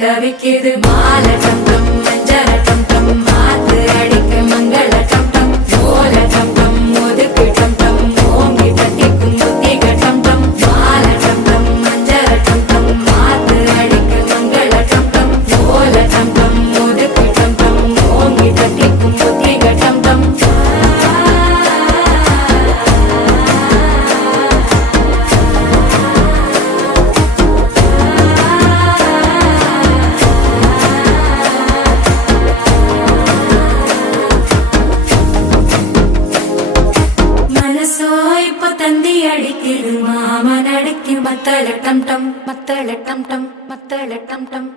தவிக்குது மால டம் டம் மஞ்சள டம் டம் மாத்து அடிக்க மங்கள டம் டம் ஓல டம் டம் ஒதுக்கு டம் டம் ஓங்கி தட்டிக்கும் புத்திக டம் டம் மால டம் டம் மஞ்சள டம் டம் மாத்து அடிக்க மங்கள டம் டம் ஓல டம் டம் ஒதுக்கு டம் டம் ஓங்கி தட்டிக்கும் புத்திக டம் டம் தந்தி அடிக்குது மாமன் அடிக்கு மத்தள டம் டம் மத்தள டம் டம் மத்தள டம் டம்